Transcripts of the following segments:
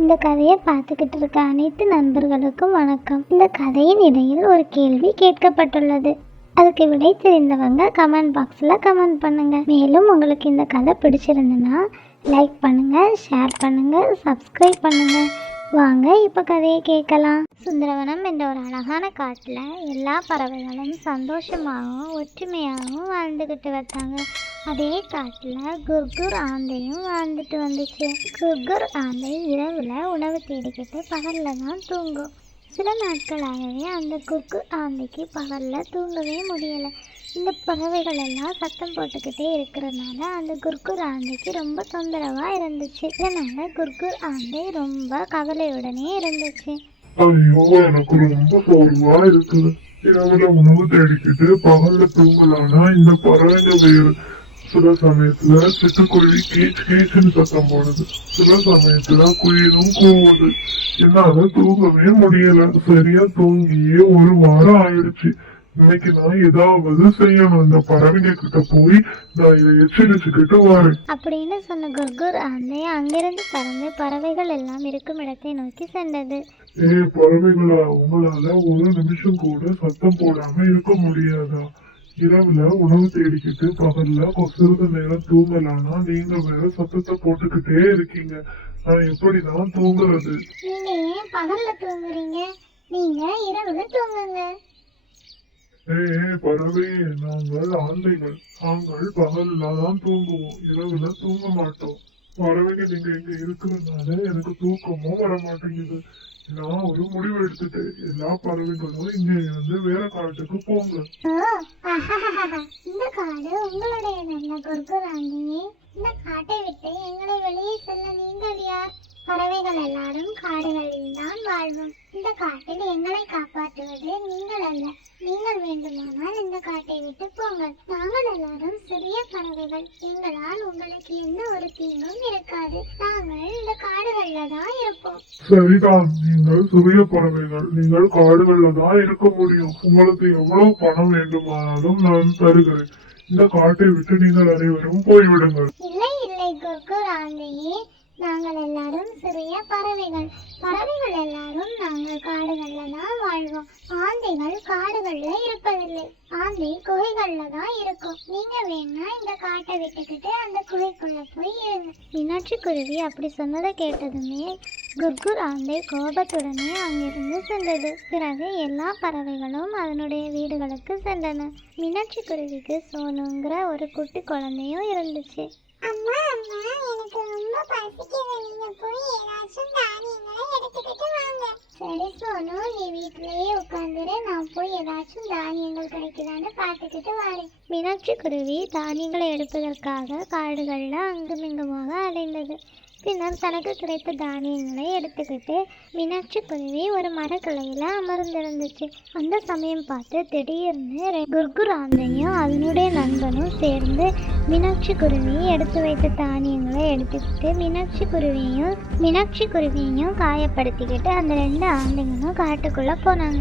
இந்த கதையை பார்த்துக்கிட்டு இருக்க அனைத்து நண்பர்களுக்கும் வணக்கம். இந்த கதையின் இடையில் ஒரு கேள்வி கேட்கப்பட்டுள்ளது. அதுக்கு விடை தெரிந்தவங்க கமெண்ட் பாக்ஸில் கமெண்ட் பண்ணுங்க. மேலும் உங்களுக்கு இந்த கதை பிடிச்சிருந்துன்னா லைக் பண்ணுங்க, ஷேர் பண்ணுங்க, சப்ஸ்கிரைப் பண்ணுங்க. வாங்க இப்போ கதையை கேட்கலாம். சுந்தரவனம் என்ற ஒரு அழகான காட்டில் எல்லா பறவைகளும் சந்தோஷமாகவும் ஒற்றுமையாகவும் வாழ்ந்துக்கிட்டு வந்தாங்க. அதே காட்டில் குர்குர் ஆந்தையும் வாழ்ந்துட்டு வந்துச்சு. குர்குர் ஆந்தை இரவில் உணவு தேடிக்கிட்டு பகலில் தான் தூங்கும். சில நாட்களாகவே அந்த குர்குர் ஆந்தைக்கு பகலில் தூங்கவே முடியலை. இந்த பறவைகள் எல்லாம் சத்தம் போட்டுக்கிட்டே இருக்கிறதுனால அந்த குர்குர் ஆந்தைக்கு ரொம்ப தொந்தரவாக இருந்துச்சு. இதனால குர்குர் ஆந்தை ரொம்ப கவலையுடனே இருந்துச்சு. ஐயோ, எனக்கு ரொம்ப சோர்வா இருக்குது. இரவுல உணவு தேடிக்கிட்டு பகல்ல தூங்கலானா இந்த பறவைங்க வேறு. சில சமயத்துல சிட்டுக்குருவி கீச் கீச்சுன்னு சத்தம் போடுது, சில சமயத்துல குயிலும் கூவுது. என்னால தூங்கவே முடியல. சரியா தூங்கியே ஒரு வாரம் ஆயிடுச்சு. இன்னைக்கு நான் ஏதாவது செய்யணும். இந்த பறவைங்க கிட்ட போய் நான் இதை எச்சரிச்சுக்கிட்டு வரேன் அப்படின்னு சொன்ன குர்குர் ஆந்தை அங்கிருந்து பறந்து பறவைகள் எல்லாம் இருக்கும் இடத்தை நோக்கி சென்றது. பறவைகளா, உங்களால ஒரு நிமிஷம் கூட சத்தம் போடாம இருக்க முடியாதா? இரவுல உணவு தேடிக்கிட்டு பகல்ல சிறிது நேரம் தூங்கலானா நீங்க வேற சத்தத்தை போட்டுக்கிட்டே இருக்கீங்க. நான் எப்படிதான் தூங்குறது? நீங்க ஏன் பகல்ல தூங்குறீங்க? நீங்க இரவுல தூங்குங்க. பறவையே, நாங்கள் ஆந்தைகள். நாங்கள் பகல்ல தான் தூங்குவோம், இரவுல தூங்க மாட்டோம். பறவைங்க நீங்க இங்க இருக்கிறதுனால எனக்கு தூக்கமும் வர மாட்டேங்குது. நான் ஒரு முடிவு எடுத்துட்டேன். எல்லா பறவைகளும் இங்க இருந்து வேற காட்டுக்கு போங்க. இந்த காடு உங்களுடைய நல்ல குர்குராண்டியே. இந்த காட்டை விட்டு எங்களை வெளியே செல்ல நீங்கள் யார்? பறவைகள் எல்லாரும் காடுகளில் தான் வாழ்வோம். இந்த காட்டில் எங்களை காப்பாற்றுவது நீங்கள் அல்ல. நீங்கள் வேண்டுமானால் இந்த காட்டை விட்டு போங்கள். நாங்கள் எல்லாரும் சிறிய பறவைகள். எங்களால் உங்களுக்கு எந்த ஒரு தீங்கும் இருக்காது. நாங்கள் இந்த காடுகள்ல தான் இருப்போம். சரிதான், நீங்கள் சிறிய பறவைகள். நீங்கள் காடுகள்ல தான் இருக்க முடியும். உங்களுக்கு எவ்வளவு பணம் வேண்டுமானாலும் நான் தருகிறேன். இந்த காட்டை விட்டு நீங்கள் அனைவரும் போய்விடுங்கள். இல்லை இல்லை குர்குராண்டியே, நாங்கள் எல்லாரும் சிறிய பறவைகள். பறவைகள் எல்லாரும் நாங்கள் காடுகள்ல தான் வாழ்வோம். ஆந்தைகள் காடுகள்ல இருப்பதில்லை. ஆந்தை குகைகள்ல தான் இருக்கும். நீங்க வேணா இந்த காட்டை விட்டுக்கிட்டு அந்த குகைக்குள்ள போய் இருங்க. மீனாட்சி குருவி அப்படி சொன்னதை கேட்டதுமே குர்குர் ஆந்தை கோபத்துடனே அங்கிருந்து சென்றது. பிறகு எல்லா பறவைகளும் அதனுடைய வீடுகளுக்கு சென்றன. மீனாட்சி குருவிக்கு சோனுங்கிற ஒரு குட்டி குழந்தையும் இருந்துச்சு. அம்மா அம்மா, எனக்கு ரொம்ப பசிக்குது. நீங்க போய் ஏதாச்சும் தானியங்களை எடுத்துக்கிட்டு வாங்க. சரி சோனு, நீ வீட்டிலேயே உட்காந்துரு. நான் போய் ஏதாச்சும் தானியங்கள் கிடைக்குதான்னு பார்த்துக்கிட்டு வரேன். மீனாட்சி குருவி தானியங்களை எடுப்பதற்காக காடுகளில் அங்குமிங்குமாக அலைந்தது. பின்னர் தனக்கு கிடைத்த தானியங்களை எடுத்துக்கிட்டு மீனாட்சி குருவி ஒரு மரக்கிளையில் அமர்ந்திருந்துச்சு. அந்த சமயம் பார்த்து திடீர்னு குர்குர் ஆந்தையும் அதனுடைய நண்பனும் சேர்ந்து மீனாட்சி குருவி எடுத்து வைத்த தானியங்களை எடுத்துக்கிட்டு மீனாட்சி குருவியையும் காயப்படுத்திக்கிட்டு அந்த ரெண்டு ஆந்தைங்களும் காட்டுக்குள்ளே போனாங்க.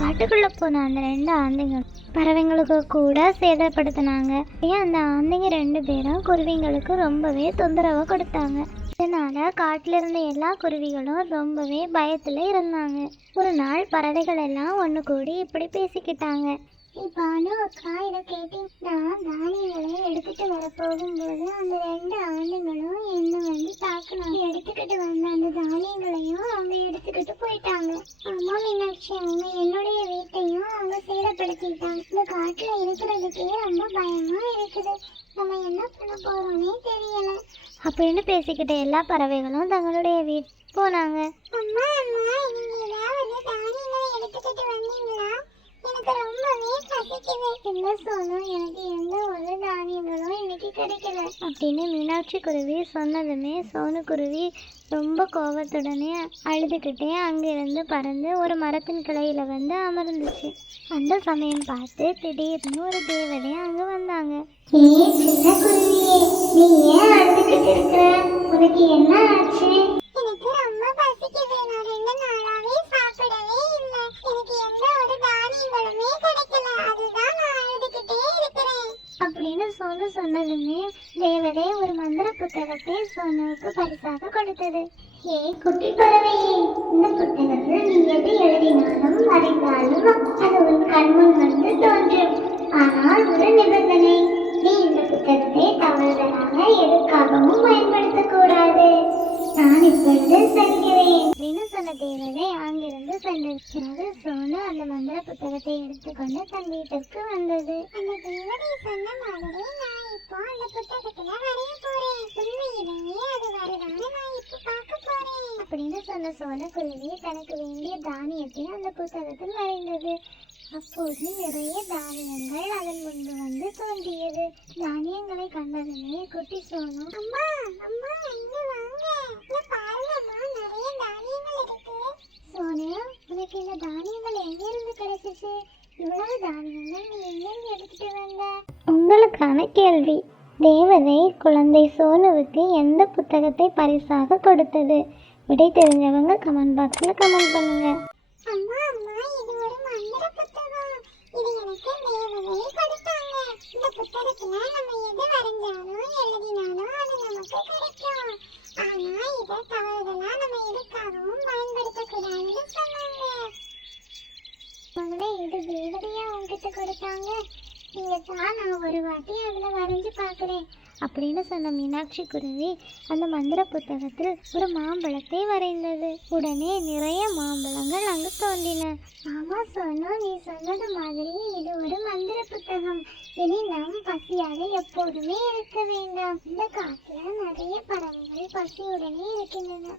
காட்டுக்குள்ளே போன அந்த ரெண்டு ஆந்தைங்களும் பறவைங்களுக்கு கூட சேதப்படுத்தினாங்க. அந்த ஆந்தைங்க ரெண்டு பேரும் குருவிங்களுக்கு ரொம்பவே தொந்தரவு கொடுத்தாங்க. இதனால காட்டில் இருந்த எல்லா குருவிகளும் ரொம்பவே பயத்தில் இருந்தாங்க. ஒரு நாள் பறவைகள் எல்லாம் ஒன்று கூடி இப்படி பேசிக்கிட்டாங்க. பானு அக்கா, இதை கேட்டீங்கன்னா, தானியங்களை எடுத்துட்டு வர போகும்போது அந்த ரெண்டு ஆண்டுகளும் என்ன வந்து தாக்குனாங்க. எடுத்துக்கிட்டு வந்த அந்த தானியங்களையும் அவங்க எடுத்துக்கிட்டு போயிட்டாங்க. அம்மா மீனாட்சி, அவங்க என்னுடைய வீட்டையும் அவங்க சேதப்படுத்திட்டாங்க. இந்த காட்டுல இருக்கிறதுக்கே ரொம்ப பயமா இருக்குது. நம்ம என்ன பண்ண போறோம்னே தெரியல அப்படின்னு பேசிக்கிட்ட எல்லா பறவைகளும் தங்களுடைய வீட்டு போனாங்க. அம்மா அம்மா, நீங்க ஏதாவது தானியங்களை எடுத்துக்கிட்டு வந்தீங்களா? எனக்கு ரொம்பவே பசிக்குது. என்ன சோனு, எனக்கு எந்த ஒரு தானியங்களும் இன்னைக்கு கிடைக்கல அப்படின்னு மீனாட்சி குருவி சொன்னதுமே சோனு குருவி ரொம்ப கோபத்துடனே அழுதுகிட்டே அங்கிருந்து பறந்து ஒரு மரத்தின் கிளையில வந்து அமர்ந்துச்சு. அந்த சமயம் பார்த்து திடீர்னு ஒரு தேவதை அங்க வந்தாங்க. சின்ன குருவியே, நீ ஏன் அழுதுகிட்டு இருக்க? உனக்கு என்ன ஆச்சு? எனக்கு ரொம்ப பசிக்குது. நான் 2 நாளாவே சாப்பிடவே இல்லை. எனக்கு எந்த ஒரு தானியங்களுமே கிடைக்கல. அதுதான் நான் அழுதுகிட்டே இருக்கிறேன் அப்படின்னு சொன்னதுமே தேவதை ஒரு மந்திர புத்தகத்தை சோனுவுக்கு பரிசாக கொடுத்தது. ஏ குட்டி பறவையே, இந்த புத்தகத்தில் நீ எது எழுதினாலும் வரைந்தாலும் அது உன் கண்முன் வந்து தோன்றும். ஆனால் ஒரு நிபந்தனை, நீ இந்த புத்தகத்தை தவறுதலாக எதுக்காகவும் பயன்படுத்தக்கூடாது. நான் இப்பொழுது செல்கிறேன் அப்படின்னு சொன்ன தேவதை அங்கிருந்து சென்றது. சோனு அந்த மந்திர புத்தகத்தை எடுத்துக்கொண்டு தன் வீட்டிற்கு வந்தது. அந்த தேவதை சொன்ன மாதிரி நான் இப்போ அந்த புத்தகத்துல வரைய போறேன். உண்மையிலேயே அது வருதான்னு நான் இப்போ பார்க்க போறேன் அப்படின்னு சொன்ன சோனக்குருவி தனக்கு வேண்டிய தானியத்தை அந்த புத்தகத்தில் வரைந்தது. அப்போது நிறைய தானியங்கள் அதன் முன்பு வந்து தோன்றியது. தானியங்களை கண்டதுமே குட்டி சோனு, அம்மா அம்மா இங்க வாங்க, இங்க பாருங்கம்மா, நிறைய தானியங்கள் இருக்கு. சோனு, உனக்கு இந்த தானியங்கள் எங்கிருந்து கிடைச்சிச்சு? இவ்வளவு தானியங்கள் நீ எங்கிருந்து எடுத்துட்டு வந்த? உங்களுக்கான கேள்வி, தேவதை குழந்தை சோனுவுக்கு எந்த புத்தகத்தை பரிசாக கொடுத்தது? விடை தெரிஞ்சவங்க கமெண்ட் பாக்ஸில் கமெண்ட் பண்ணுங்க. அம்மா அம்மா, இது ஒரு மந்திர புத்தகம். இது எனக்கு தேவதை கொடுத்தாங்க. இந்த புத்தகத்துல நம்ம எது வரைஞ்சாலும் எழுதினாலும் அது நமக்கு கிடைக்கும். ஆனா இதை தவறுதலா நம்ம எதுக்காகவும் பயன்படுத்தக்கூடாதுன்னு சொன்னாங்க. மகளே, இது தேவதையா உங்ககிட்ட கொடுத்தாங்க? நீங்க தான், நான் ஒரு வாட்டி அதுல வரைஞ்சு பார்க்குறேன் அப்படின்னு சொன்ன மீனாட்சி குருவி அந்த மந்திர புத்தகத்தில் ஒரு மாம்பழத்தை வரைந்தது. உடனே நிறைய மாம்பழங்கள் அங்கு தோன்றின. ஆமா சோனு, நீ சொன்னது மாதிரி இது ஒரு மந்திர புத்தகம். இனி நாம் பசியாக எப்போதுமே இருக்க வேண்டாம். இந்த காட்டுல நிறைய பறவைகள் பசியுடனே இருக்கின்றன.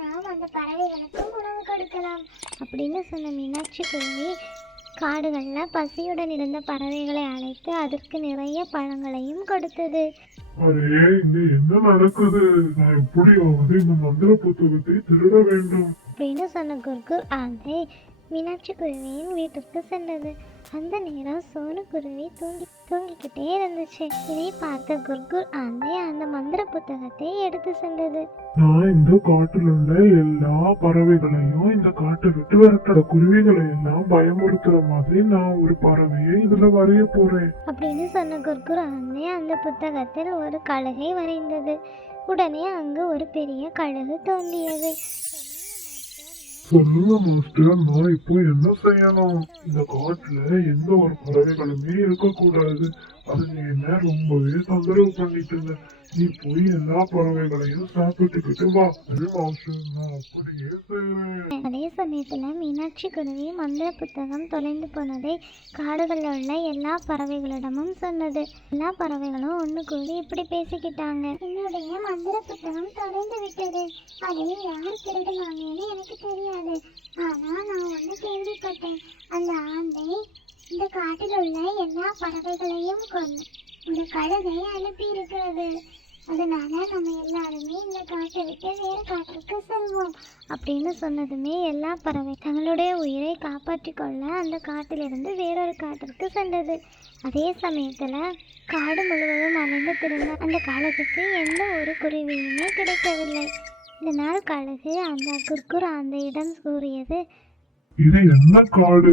நாம் அந்த பறவைகளுக்கு உணவு கொடுக்கலாம் அப்படின்னு சொன்ன மீனாட்சி குருவி காடுகளில் பசியுடன் இருந்த பறவைகளை அழைத்து அதற்கு நிறைய பழங்களையும் கொடுத்தது. அரே, இங்க என்ன நடக்குது? நான் எப்படியாவது இந்த மந்திர புத்தகத்தை திருட வேண்டும் அப்படின்னு சொன்ன குர்குர் ஆந்தை மீனாட்சி குருவியின் வீட்டிற்கு சென்றது. அந்த நேரம் சோனு குருவி தூங்கிக்கிட்டே இருந்துச்சு. இதை பார்த்த குர்குர் ஆந்தை அந்த மந்திர புத்தகத்தை எடுத்து சென்றது. நான் இந்த காட்டுல உள்ள எல்லா பறவைகளையும் இந்த காட்டை விட்டு விரட்டுற குருவிகளை எல்லாம் பயமுறுத்துற மாதிரி நான் ஒரு பறவையை இதுல வரைய போறேன் அப்படின்னு சொன்ன குர்குர் ஆந்தை அந்த புத்தகத்தில் ஒரு கழுகை வரைந்தது. உடனே அங்கு ஒரு பெரிய கழுகு தோன்றியது. சொல்லுங்க மாஸ்டர், நான் இப்போ என்ன செய்யணும்? இந்த காட்டுல எந்த ஒரு பறவைகளுமே இருக்கக்கூடாது. அது என்ன ரொம்பவே தொந்தரவு பண்ணிட்டுங்க. நீ போய் எல்லா பறவைகளையும் சாப்பிட்டுக்கிட்டு வா. சரி மாஸ்டர், நான் அப்படியே செய்றேன். அதே சமயத்துல மீனாட்சி குருவி மந்திர புத்தகம் தொலைந்து போனதை காடுகளில் உள்ள எல்லா பறவைகளிடமும் சொன்னது. எல்லா பறவைகளும் ஒன்று கூடி இப்படி பேசிக்கிட்டாங்க. என்னுடைய மந்திர புத்தகம் தொலைந்து விட்டது. அதை யார் திருடுனாங்கன்னு எனக்கு தெரியாது. ஆனா நான் ஒண்ணு கேள்விப்பட்டேன். அந்த ஆந்தை இந்த காட்டில் உள்ள எல்லா பறவைகளையும் கொண்டு ஒரு கழுகை அனுப்பி இருக்கிறது. அதனால நம்ம எல்லாருமே இந்த காட்டை விட்டு வேறு காட்டிற்கு செல்வோம் அப்படின்னு சொன்னதுமே எல்லா பறவை தங்களுடைய உயிரை காப்பாற்றி கொள்ள அந்த காட்டிலிருந்து வேறொரு காட்டிற்கு சென்றது. அதே சமயத்துல காடு முழுவதும் அலைந்து திரிந்த அந்த கழுகுக்கு எந்த ஒரு குருவியுமே கிடைக்கவில்லை. இதனால் கழுகு அந்த குர்குர் ஆந்தையிடம் கூறியது, இது என்ன காடு?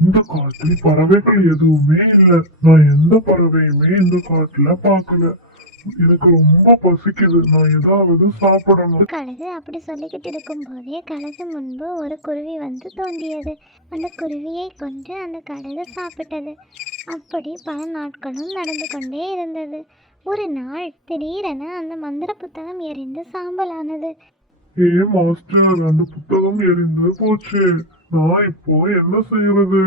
இந்த காட்டில் பறவைகள் எதுவுமே இல்லை. நான் எந்த பறவையுமே இந்த காட்டுல பார்க்கல. எனக்கு ரொம்ப பசிக்குது. நான் ஏதாவது சாப்பிடணும். கழுகு அப்படி சொல்லிக்கிட்டு இருக்கும் போதே கழுகு முன்பு ஒரு குருவி வந்து தோன்றியது. அந்த குருவியை கொண்டு அந்த கழுகு சாப்பிட்டது. அப்படி பல நாட்களும் நடந்து கொண்டே இருந்தது. ஒரு நாள் திடீரென அந்த மந்திர புத்தகம் எரிந்து சாம்பலானது. மாஸ்டர், அந்த புத்தகம் எரிந்து போச்சு. நான் இப்போ என்ன செய்யறது?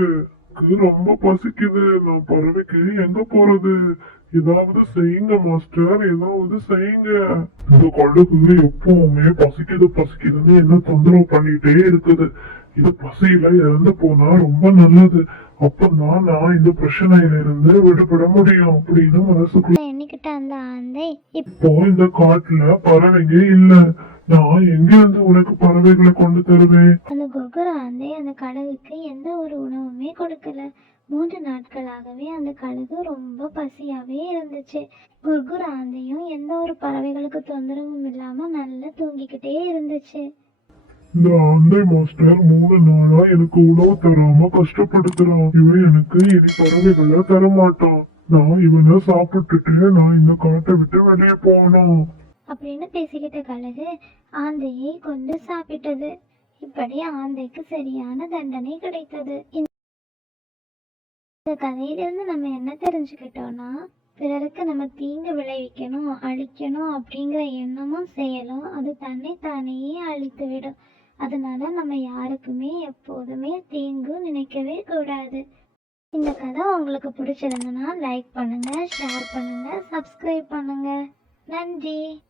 எனக்கு ரொம்ப பசிக்குது. நான் பறவைக்கு எங்க போறது? ஏதாவது செய்யுங்க மாஸ்டர், ஏதாவது செய்யுங்க. இந்த கழுகு எப்பவுமே பசிக்குதுன்னு என்ன தொந்தரவு பண்ணிட்டே இருக்குது. இது பசியில இறந்து போனா ரொம்ப நல்லது. அப்பதான் நான் இந்த பிரச்சனையில இருந்து விடுபட முடியும் அப்படின்னு மனசுக்குள்ள எண்ணிக்கிட்ட அந்த ஆந்தை இப்போ இந்த காட்டுல பறவைங்க இல்ல. நான் எங்கிருந்து உனக்கு பறவைகளை கொண்டு தருவேன்? அந்த குர்குர் ஆந்தை அந்த கழுகுக்கு எந்த ஒரு உணவுமே கொடுக்கல. 3 நாட்களாகவே அந்த கழுகு ரொம்ப பசியாவே இருந்துச்சு. குர்குர் ஆந்தையும் எந்த ஒரு பறவைகளுக்கு தொந்தரவும் இல்லாம நல்லா தூங்கிக்கிட்டே இருந்துச்சு. இந்த ஆந்தை மாஸ்டர் 3 நாளா எனக்கு உணவு தராம கஷ்டப்படுத்துறான். இவன் எனக்கு இனி பறவைகளை தரமாட்டான். நான் இவனை சாப்பிட்டுட்டு நான் இந்த காட்டை விட்டு வெளியே போகணும். அப்படின்னு பேசிக்கிட்ட கழுகு ஆந்தையை கொண்டு சாப்பிட்டது. இப்படி ஆந்தைக்கு சரியான தண்டனை கிடைத்தது. இந்த கதையிலிருந்து நம்ம என்ன தெரிஞ்சுக்கிட்டோம்னா, பிறருக்கு நம்ம தீங்கு விளைவிக்கணும், அழிக்கணும் அப்படிங்கிற எண்ணமும் செயலும் அது தன்னை தானேயே அழித்து விடும். அதனால நம்ம யாருக்குமே எப்போதுமே தீங்கு நினைக்கவே கூடாது. இந்த கதை உங்களுக்கு பிடிச்சிருந்ததுன்னா லைக் பண்ணுங்க, ஷேர் பண்ணுங்க, சப்ஸ்கிரைப் பண்ணுங்க. நன்றி.